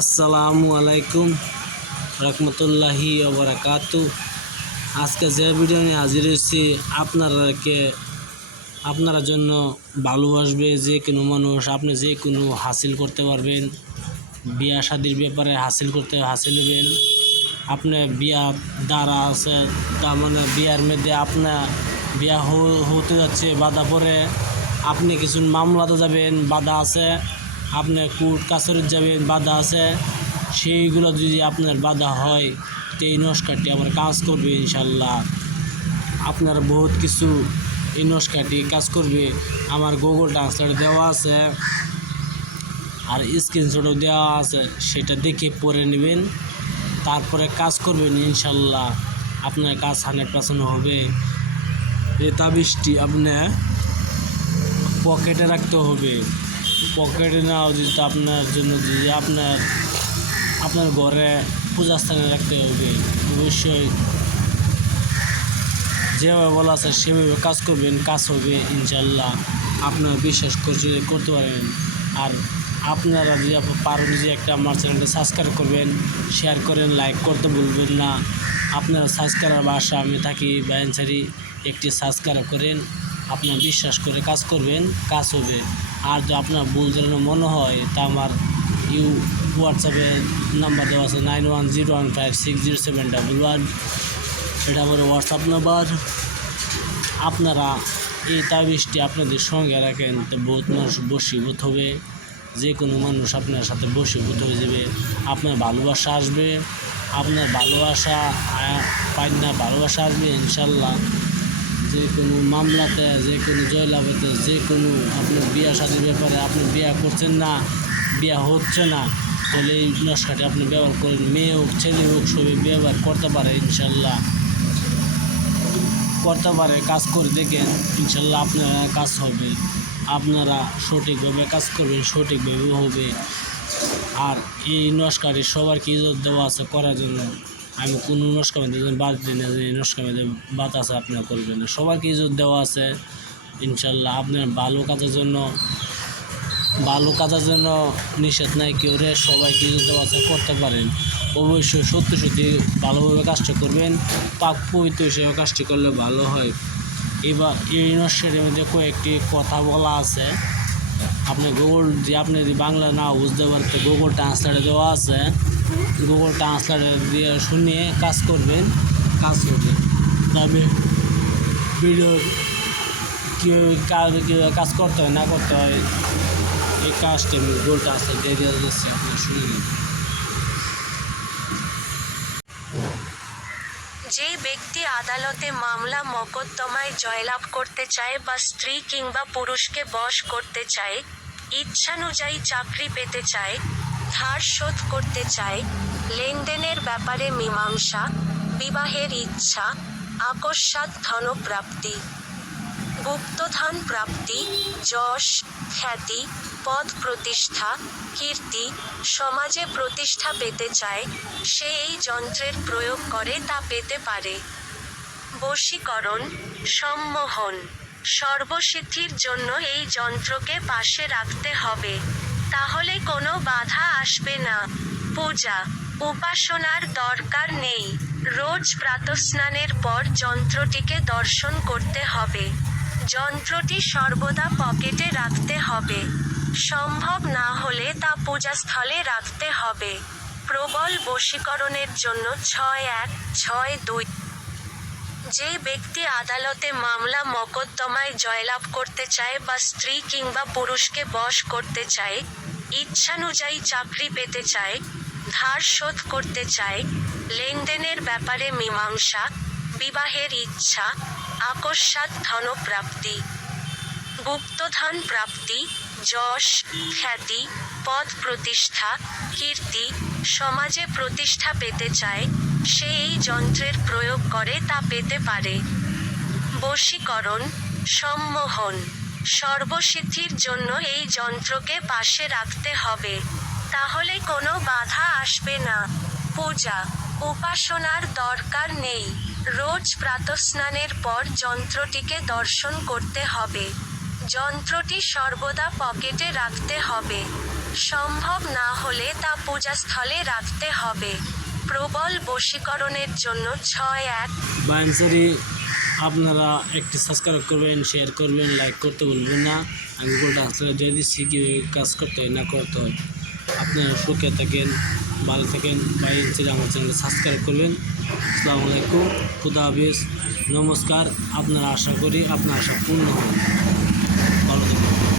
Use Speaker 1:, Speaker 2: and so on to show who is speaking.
Speaker 1: আসসালামু আলাইকুম রহমতুল্লাহি ওবরাকাতু আজকে যে ভিডিও নিয়ে হাজির হয়েছি, আপনারাকে, আপনারা জন্য ভালোবাসবে যে কোনো মানুষ, আপনি যে কোনো হাসিল করতে পারবেন। বিয়া শাদির ব্যাপারে হাসিল করতে হাসিল হবেন। আপনি বিয়া দ্বারা আছে, তার মানে বিয়ার মধ্যে আপনার বিয়া হতে যাচ্ছে, বাধা পরে আপনি কিছু মামলাতে যাবেন, বাধা আছে। আপনি কোর্ট কাছারিত যাবেন, বাধা আছে, সেইগুলো যদি আপনার বাধা হয়, তো এই নস্কারটি আবার কাজ করবে ইনশাল্লাহ। আপনার বহুত কিছু এই নস্কারটি কাজ করবে। আমার গুগল ট্রান্সলেট দেওয়া আছে, আর স্ক্রিনশটও দেওয়া আছে, সেটা দেখে পড়ে নেবেন, তারপরে কাজ করবেন ইনশাল্লাহ। আপনার কাজ হান্ড্রেড পার্সেন্ট হবে। এই তাবিজটি আপনার পকেটে রাখতে হবে। পকেটে নেওয়া যদি আপনার জন্য যে আপনার আপনার ঘরে পূজা স্থানে রাখতে হবে। অবশ্যই যেভাবে বলা আছে, সেভাবে কাজ করবেন, কাজ হবে, ইনশাল্লাহ। আপনার বিশ্বাস করছে করতে পারেন। আর আপনারা যদি পারেন যে একটা আমার চ্যানেলটা সাবস্ক্রাইব করবেন শেয়ার করেন লাইক করতে ভুলবেন না। আপনারা সাবস্ক্রাইব বাসা আমি থাকি বায়ানসারি একটি সাবস্ক্রাইব করেন। আপনার বিশ্বাস করে কাজ করবেন, কাজ হবে। আর যদি আপনার ভুল যেন মনে হয়, তা আমার ইউ হোয়াটসঅ্যাপে নাম্বার দেওয়া আছে nine one zero one five six zero seven double one এটা আমার হোয়াটসঅ্যাপ নাম্বার আপনারা এই তাবিজটি আপনাদের সঙ্গে রাখেন, তো বহুত মানুষ বসীভূত হবে। যে কোনো মানুষ আপনার সাথে বসীভূত হয়ে যাবে। আপনার ভালোবাসা আসবে। আপনার ভালোবাসা পাই না ভালোবাসা আসবে, ইনশাল্লাহ। যে কোনো মামলাতে যে কোনো জয়লাভেতে যে কোনো আপনার বিয়া শাদির ব্যাপারে আপনি বিয়া করছেন না, বিয়া হচ্ছে না, তাহলে এই নস্কাটি আপনি ব্যবহার করেন। মেয়ে হোক, ছেলে হোক, সবই ব্যবহার করতে পারে, ইনশাল্লাহ। করতে পারে, কাজ করে দেখেন, ইনশাল্লাহ আপনারা কাজ হবে। আপনারা সঠিকভাবে কাজ করবেন, সঠিকভাবে হবে। আর এই নস্কারে সবারকে ইজত দেওয়া আছে করার জন্য? আমি কোনো নস্কা মেয়েদের বাদ দিই না, যে নস্কা মেয়েদের বাদ আছে আপনারা করবেন না। সবারকে ইজত দেওয়া আছে, ইনশাল্লাহ। আপনার ভালো কাজের জন্য, ভালো কাজের জন্য নিষেধ নাই কেউ রে, সবাইকে ইজত দেওয়া আছে, করতে পারেন। অবশ্যই সত্যি সত্যি ভালোভাবে কাজটা করবেন, পাক পবিত্র হিসেবে কাজটি করলে ভালো হয়। এবার এই নস্যের মধ্যে কয়েকটি কথা বলা আছে। আপনি গুগল যে আপনি যদি বাংলা না বুঝতে পারেন তো গুগল ট্রান্সলেটে দেওয়া আছে গুগল ট্রান্সলেটে দিয়ে শুনিয়ে কাজ করবেন কাজ করবেন। তবে ভিডিও কীভাবে কাজ কীভাবে কাজ করতে হয়, না করতে হয়, এই কাজটি আমি গুগল ট্রান্সলেট দিয়ে দিয়ে যাচ্ছি আপনি শুনে নিন
Speaker 2: যে ব্যক্তি আদালতে মামলা, মকদ্দমায় জয়লাভ করতে চায় বা স্ত্রী কিংবা পুরুষকে বশ করতে চায়, ইচ্ছানুযায়ী চাকরি পেতে চায় ধার শোধ করতে চায়, লেনদেনের ব্যাপারে মীমাংসা, বিবাহের ইচ্ছা আকস্মাত ধনপ্রাপ্তি। গুপ্তধন প্রাপ্তি, যশ, খ্যাতি, পদ প্রতিষ্ঠা, কীর্তি, সমাজে প্রতিষ্ঠা পেতে চায়, সে এই যন্ত্রের প্রয়োগ করে তা পেতে পারে। বশীকরণ, সম্মোহন, সর্বসিদ্ধির জন্য এই যন্ত্রকে পাশে রাখতে হবে, তাহলে কোনো বাধা আসবে না। পূজা, উপাসনার দরকার নেই, রোজ প্রাতস্নানের পর যন্ত্রটিকে দর্শন করতে হবে। যন্ত্রটি সর্বদা পকেটে রাখতে হবে। সম্ভব না হলে তা পূজাস্থলে রাখতে হবে। প্রবল বশীকরণের জন্য ছয় এক, ছয় দুই। যে ব্যক্তি আদালতে মামলা মকদ্দমায় জয়লাভ করতে চায় বা স্ত্রী কিংবা পুরুষকে বশ করতে চায়, ইচ্ছানুযায়ী চাকরি পেতে চায়, ধার শোধ করতে চায়, লেনদেনের ব্যাপারে মীমাংসা, বিবাহের ইচ্ছা আকস্মাৎ ধনপ্রাপ্তি গুপ্তধন প্রাপ্তি যশ, খ্যাতি পদ প্রতিষ্ঠা কীর্তি, সমাজে প্রতিষ্ঠা পেতে চায়, সে এই যন্ত্রের প্রয়োগ করে তা পেতে পারে। বশীকরণ, সম্মোহন, সর্বসিদ্ধির জন্য এই যন্ত্রকে পাশে রাখতে হবে, তাহলে কোনো বাধা আসবে না। পূজা উপাসনার দরকার নেই। রোজ প্রাতস্নানের পর যন্ত্রটিকে দর্শন করতে হবে। যন্ত্রটি সর্বদা পকেটে রাখতে হবে। সম্ভব না হলে তা পূজাস্থলে রাখতে হবে। প্রবল বশীকরণের জন্য ছয় এক
Speaker 1: আপনারা একটি সাবস্ক্রাইব করবেন শেয়ার করবেন লাইক করতে ভুলবেন না। আমি ট্রান্সলেট দিয়ে দিচ্ছি কীভাবে কাজ করতে হয়, না করতে হয়। আপনারা সুখে থাকেন, ভালো থাকেন বা ছেলে আমার চ্যানেলে সাবস্ক্রাইব করবেন। আসসালামু আলাইকুম, খুদা হাফিজ। নমস্কার, আপনারা আশা করি আপনার আশা পূর্ণ হবে।